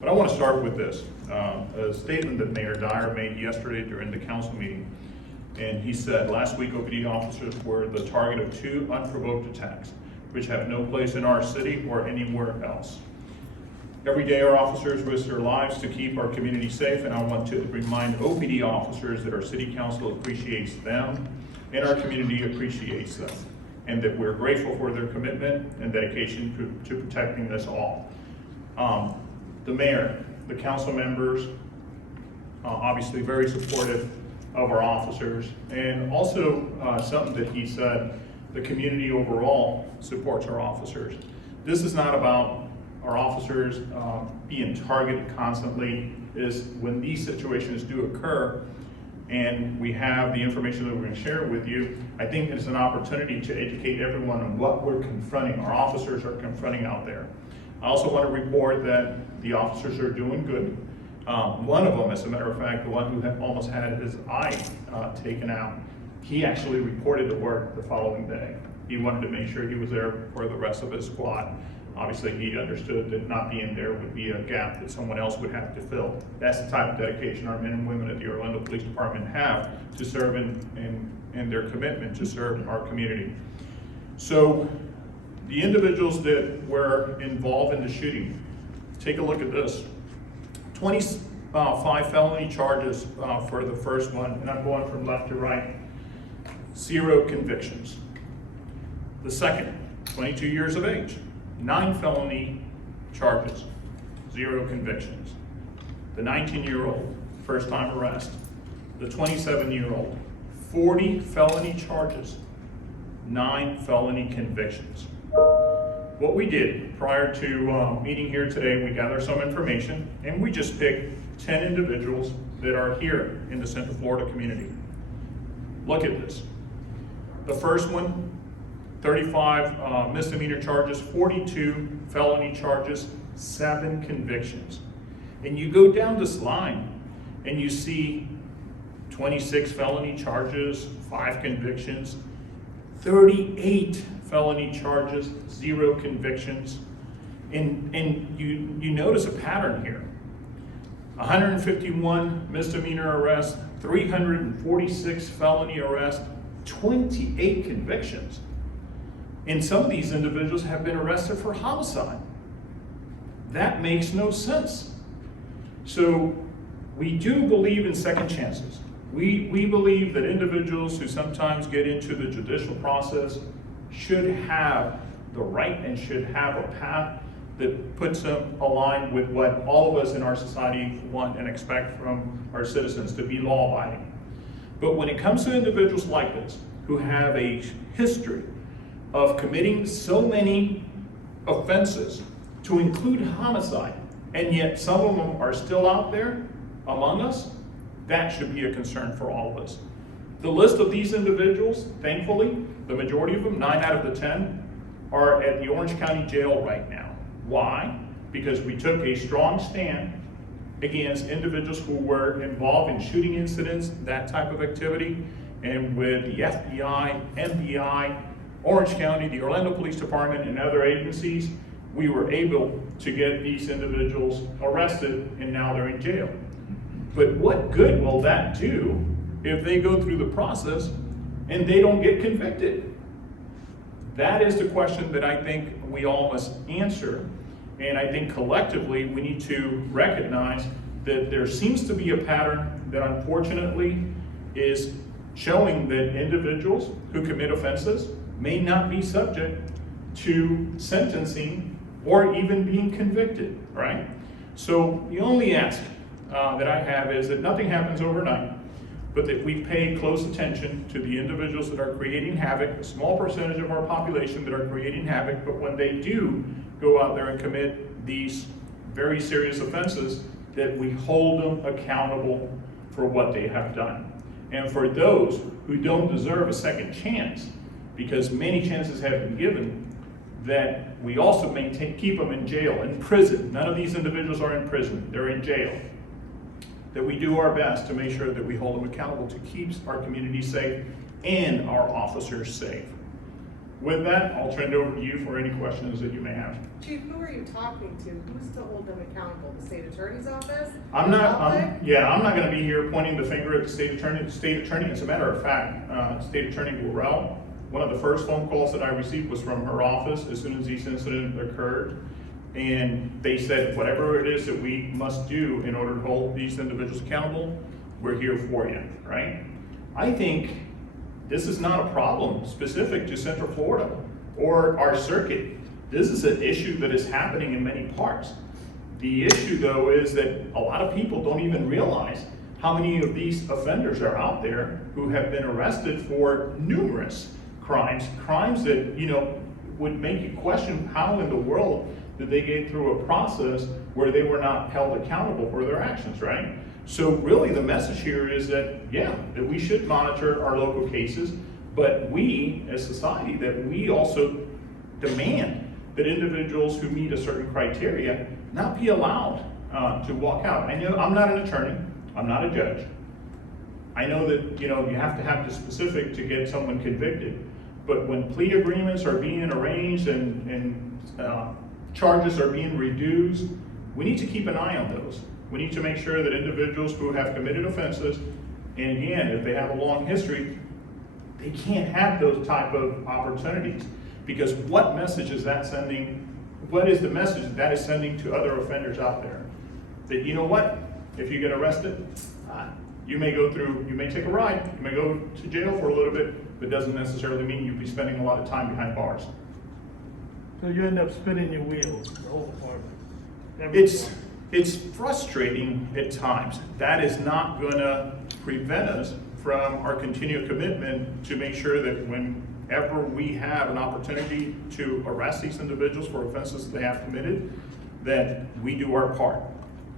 But I want to start with this, a statement that Mayor Dyer made yesterday during the council meeting. And he said, last week OPD officers were the target of 2 unprovoked attacks, which have no place in our city or anywhere else. Every day our officers risk their lives to keep our community safe, and I want to remind OPD officers that our city council appreciates them and our community appreciates them, and that we're grateful for their commitment and dedication to protecting us all. The mayor, the council members, obviously very supportive of our officers, and also something that he said, the community overall supports our officers. This is not about our officers being targeted constantly. Is when these situations do occur and we have the information that we're going to share with you, I think it's an opportunity to educate everyone on what we're confronting, our officers are confronting out there. I also want to report that the officers are doing good. One of them, as a matter of fact, the one who had almost had his eye taken out, he actually reported to work the following day. He wanted to make sure he was there for the rest of his squad. Obviously, he understood that not being there would be a gap that someone else would have to fill. That's the type of dedication our men and women at the Orlando Police Department have to serve and their commitment to serve our community. So, the individuals that were involved in the shooting, take a look at this. 25 felony charges for the first one, and I'm going from left to right. 0 convictions. The second, 22 years of age, 9 felony charges, 0 convictions. The 19-year-old, first time arrest. The 27-year-old, 40 felony charges, 9 felony convictions. What we did prior to meeting here today, we gathered some information and we just picked 10 individuals that are here in the Central Florida community. Look at this. The first one, 35 misdemeanor charges, 42 felony charges, 7 convictions. And you go down this line and you see 26 felony charges, 5 convictions, 38 felony charges, 0 convictions. And you notice a pattern here. 151 misdemeanor arrests, 346 felony arrests, 28 convictions. And some of these individuals have been arrested for homicide. That makes no sense. So we do believe in second chances. We believe that individuals who sometimes get into the judicial process should have the right and should have a path that puts them aligned with what all of us in our society want and expect from our citizens, to be law-abiding. But when it comes to individuals like this, who have a history of committing so many offenses, to include homicide, and yet some of them are still out there among us, that should be a concern for all of us. The list of these individuals, thankfully, the majority of them, 9 out of the 10, are at the Orange County Jail right now. Why? Because we took a strong stand against individuals who were involved in shooting incidents, that type of activity, and with the FBI, FBI, Orange County, the Orlando Police Department, and other agencies, we were able to get these individuals arrested, and now they're in jail. But what good will that do if they go through the process and they don't get convicted? That is the question that I think we all must answer. And I think collectively we need to recognize that there seems to be a pattern that unfortunately is showing that individuals who commit offenses may not be subject to sentencing or even being convicted, right? So the only ask that I have is that nothing happens overnight, but that we pay close attention to the individuals that are creating havoc, a small percentage of our population that are creating havoc, but when they do go out there and commit these very serious offenses, that we hold them accountable for what they have done. And for those who don't deserve a second chance, because many chances have been given, that we also keep them in jail, in prison. None of these individuals are in prison, they're in jail. That we do our best to make sure that we hold them accountable to keep our community safe and our officers safe. with that, I'll turn it over to you for any questions that you may have. Chief, who are you talking to? Who's to hold them accountable? The state attorney's office? I'm not going to be here pointing the finger at the state attorney. The state attorney, as a matter of fact, State Attorney Burrell, one of the first phone calls that I received was from her office as soon as this incident occurred. And they said, whatever it is that we must do in order to hold these individuals accountable, we're here for you, right? I think this is not a problem specific to Central Florida or our circuit. This is an issue that is happening in many parts. The issue, though, is that a lot of people don't even realize how many of these offenders are out there who have been arrested for numerous crimes that, you know, would make you question how in the world did they get through a process where they were not held accountable for their actions, right? So really the message here is that, yeah, that we should monitor our local cases, but we, as society, that we also demand that individuals who meet a certain criteria not be allowed to walk out. I know I'm not an attorney, I'm not a judge. I know that, you know, you have to have the specific to get someone convicted, but when plea agreements are being arranged and charges are being reduced, we need to keep an eye on those. We need to make sure that individuals who have committed offenses, and again, if they have a long history, they can't have those type of opportunities. Because what message is that sending? What is the message that is sending to other offenders out there? That, you know what, if you get arrested, you may take a ride, you may go to jail for a little bit, but doesn't necessarily mean you'll be spending a lot of time behind bars. So you end up spinning your wheels, the whole department. It's frustrating at times. That is not gonna prevent us from our continued commitment to make sure that whenever we have an opportunity to arrest these individuals for offenses they have committed, that we do our part.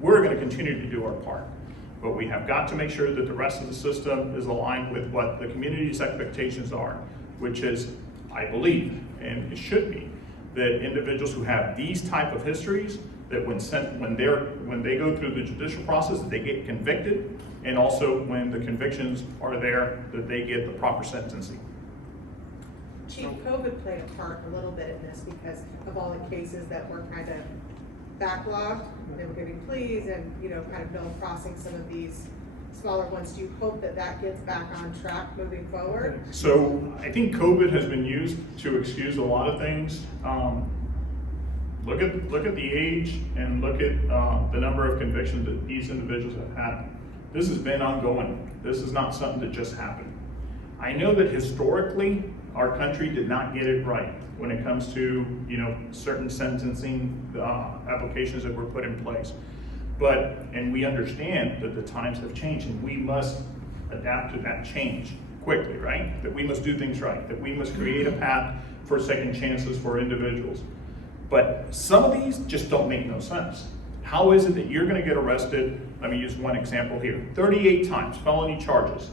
We're gonna continue to do our part, but we have got to make sure that the rest of the system is aligned with what the community's expectations are, which is, I believe, and it should be, that individuals who have these type of histories, that when they go through the judicial process, that they get convicted, and also when the convictions are there, that they get the proper sentencing. Chief, COVID played a part a little bit in this because of all the cases that were kind of backlogged. They were giving pleas and, you know, kind of double crossing some of these smaller ones. Do you hope that that gets back on track moving forward? So I think COVID has been used to excuse a lot of things. Look at the age and look at the number of convictions that these individuals have had. This has been ongoing. This is not something that just happened. I know that historically our country did not get it right when it comes to, you know, certain sentencing applications that were put in place. And we understand that the times have changed and we must adapt to that change quickly, right? That we must do things right, that we must create a path for second chances for individuals. But some of these just don't make no sense. How is it that you're gonna get arrested? Let me use one example here. 38 times, felony charges,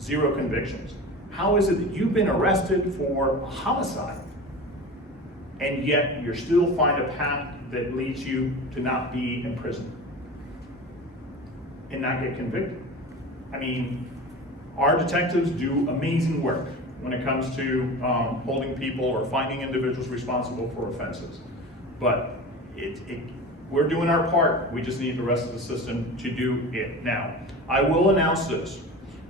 0 convictions. How is it that you've been arrested for a homicide and yet you still find a path that leads you to not be in prison and not get convicted? I mean, our detectives do amazing work when it comes to holding people or finding individuals responsible for offenses. But we're doing our part. We just need the rest of the system to do it. Now, I will announce this,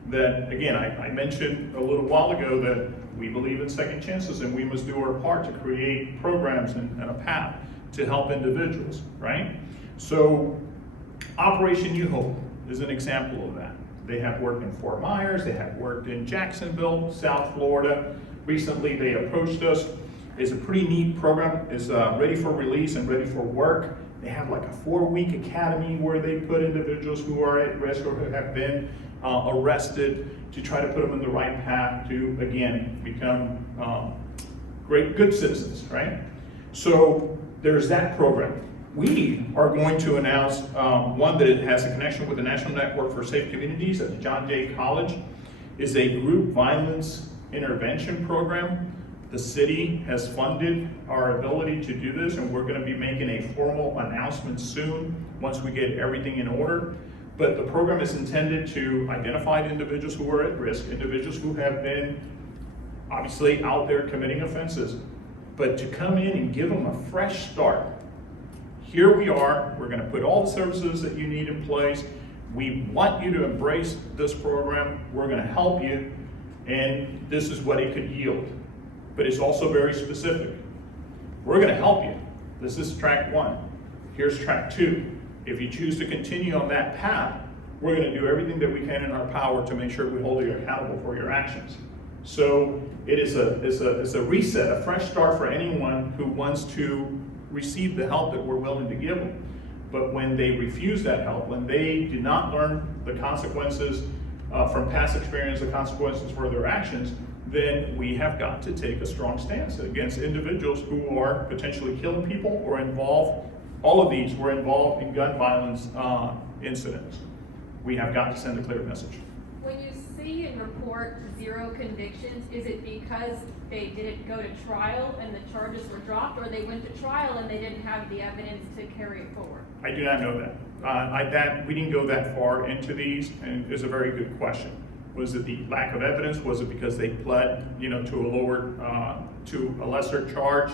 that again, I mentioned a little while ago that we believe in second chances and we must do our part to create programs and a path to help individuals, right? So Operation New Hope is an example of that. They have worked in Fort Myers, they have worked in Jacksonville, South Florida. Recently they approached us. It's a pretty neat program. It's ready for release and ready for work. They have like a 4-week academy where they put individuals who are at risk or who have been arrested to try to put them in the right path to, again, become good citizens, right? So there's that program. We are going to announce one that has a connection with the National Network for Safe Communities at the John Jay College. Is a group violence intervention program. The city has funded our ability to do this, and we're going to be making a formal announcement soon once we get everything in order. But the program is intended to identify individuals who are at risk, individuals who have been obviously out there committing offenses, but to come in and give them a fresh start. Here we are, we're gonna put all the services that you need in place. We want you to embrace this program. We're gonna help you, and this is what it could yield. But it's also very specific. We're gonna help you. This is track 1. Here's track 2. If you choose to continue on that path, we're gonna do everything that we can in our power to make sure we hold you accountable for your actions. So it is a reset, a fresh start for anyone who wants to receive the help that we're willing to give them. But when they refuse that help, when they do not learn the consequences from past experience, the consequences for their actions, then we have got to take a strong stance against individuals who are potentially killing people or involved. All of these were involved in gun violence incidents. We have got to send a clear message. When you see and report 0 convictions, is it because they didn't go to trial and the charges were dropped, or they went to trial and they didn't have the evidence to carry it forward? I do not know that. We didn't go that far into these, and it's a very good question. Was it the lack of evidence? Was it because they pled, to a lesser charge?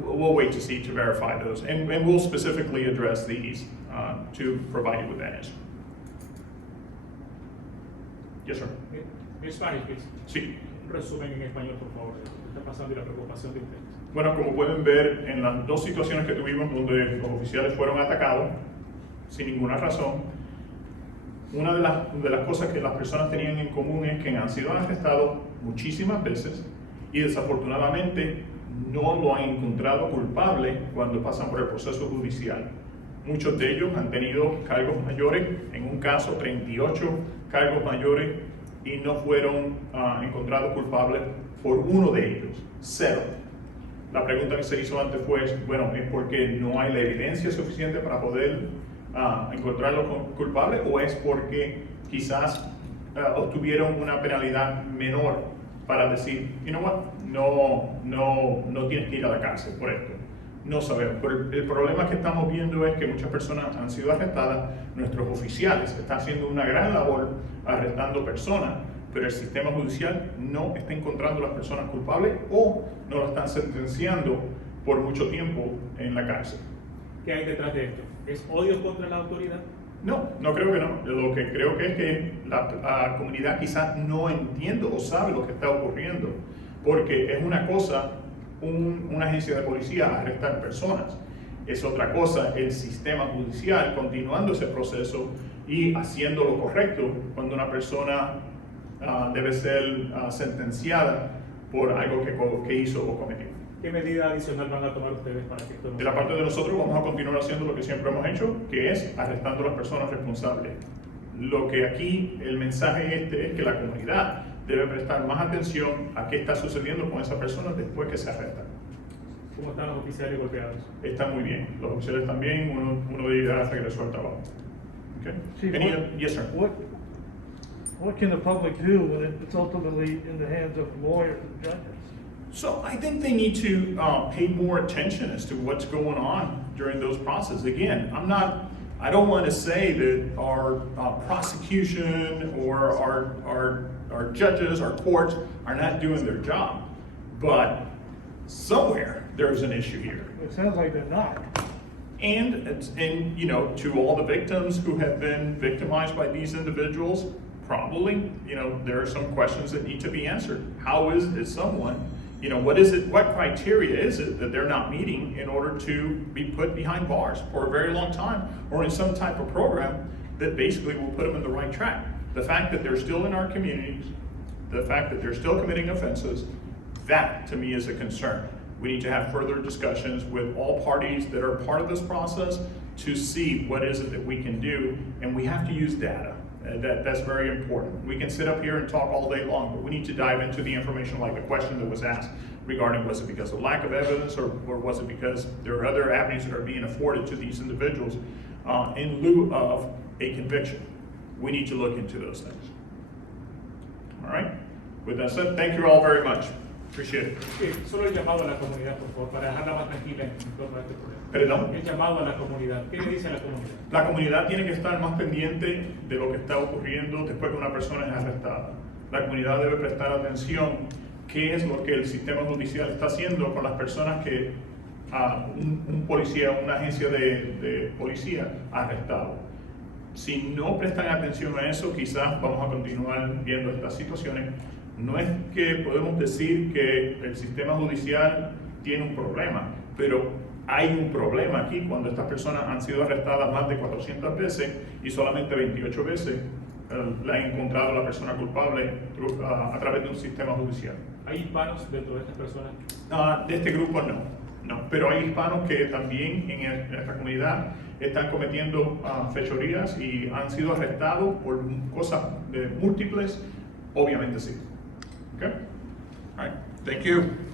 We'll wait to see to verify those, and we'll specifically address these to provide you with that answer. Yes, sir. En Spanish, please. Sí. Un resumen en español, por favor, de lo que está pasando y la preocupación de ustedes. Bueno, como pueden ver en las dos situaciones que tuvimos donde los oficiales fueron atacados sin ninguna razón, una de las cosas que las personas tenían en común es que han sido arrestados muchísimas veces y desafortunadamente no lo han encontrado culpable cuando pasan por el proceso judicial. Muchos de ellos han tenido cargos mayores, en un caso 38 cargos mayores, y no fueron encontrados culpables por uno de ellos, 0. La pregunta que se hizo antes fue, bueno, ¿es porque no hay la evidencia suficiente para poder encontrarlo culpable, o es porque quizás obtuvieron una penalidad menor para decir, you know what, no tienes que ir a la cárcel por esto? No sabemos, pero el problema que estamos viendo es que muchas personas han sido arrestadas, nuestros oficiales están haciendo una gran labor arrestando personas, pero el sistema judicial no está encontrando a las personas culpables o no lo están sentenciando por mucho tiempo en la cárcel. ¿Qué hay detrás de esto? ¿Es odio contra la autoridad? No creo que no. Lo que creo que es que la comunidad quizás no entiende o sabe lo que está ocurriendo, porque es una cosa una agencia de policía arrestar personas, es otra cosa el sistema judicial continuando ese proceso y haciendo lo correcto cuando una persona debe ser sentenciada por algo que hizo o cometió. ¿Qué medida adicional van a tomar ustedes para que esto no De la parte de nosotros vamos a continuar haciendo lo que siempre hemos hecho, que es arrestando a las personas responsables. Lo que aquí, el mensaje es que la comunidad debe prestar más atención a qué está sucediendo con esas personas después que se arrestan. ¿Cómo están los oficiales golpeados? Están muy bien. Los oficiales también, uno de ellos ya regresó al trabajo. Okay. Chief, Yes, sir. what can the public do when it's ultimately in the hands of lawyers and judges? So I think they need to pay more attention as to what's going on during those processes. Again, I don't want to say that our prosecution or our judges, our courts are not doing their job, but somewhere there's an issue here. It sounds like they're not. And to all the victims who have been victimized by these individuals, probably, there are some questions that need to be answered. How is it someone, what criteria is it that they're not meeting in order to be put behind bars for a very long time or in some type of program that basically will put them in the right track? The fact that they're still in our communities, the fact that they're still committing offenses, that to me is a concern. We need to have further discussions with all parties that are part of this process to see what is it that we can do, and we have to use data. That's very important. We can sit up here and talk all day long, but we need to dive into the information, like the question that was asked regarding was it because of lack of evidence or was it because there are other avenues that are being afforded to these individuals in lieu of a conviction. We need to look into those things. All right? With that said, thank you all very much. Appreciate it. Sí, solo el llamado a la comunidad, por favor, para dejarla más tranquila en torno a este problema. ¿Perdón? El llamado a la comunidad. ¿Qué le dice a la comunidad? La comunidad tiene que estar más pendiente de lo que está ocurriendo después que una persona es arrestada. la comunidad debe prestar atención qué es lo que el sistema judicial está haciendo con las personas que un policía, una agencia de policía ha arrestado. Si no prestan atención a eso, quizás vamos a continuar viendo estas situaciones. No es que podemos decir que el sistema judicial tiene un problema, pero hay un problema aquí cuando estas personas han sido arrestadas más de 400 veces y solamente 28 veces la ha encontrado la persona culpable a través de un sistema judicial. ¿Hay hispanos dentro de estas personas? De este grupo no, pero hay hispanos que también en esta comunidad están cometiendo fechorías y han sido arrestados por cosas múltiples, obviamente sí. Okay? All right. Thank you.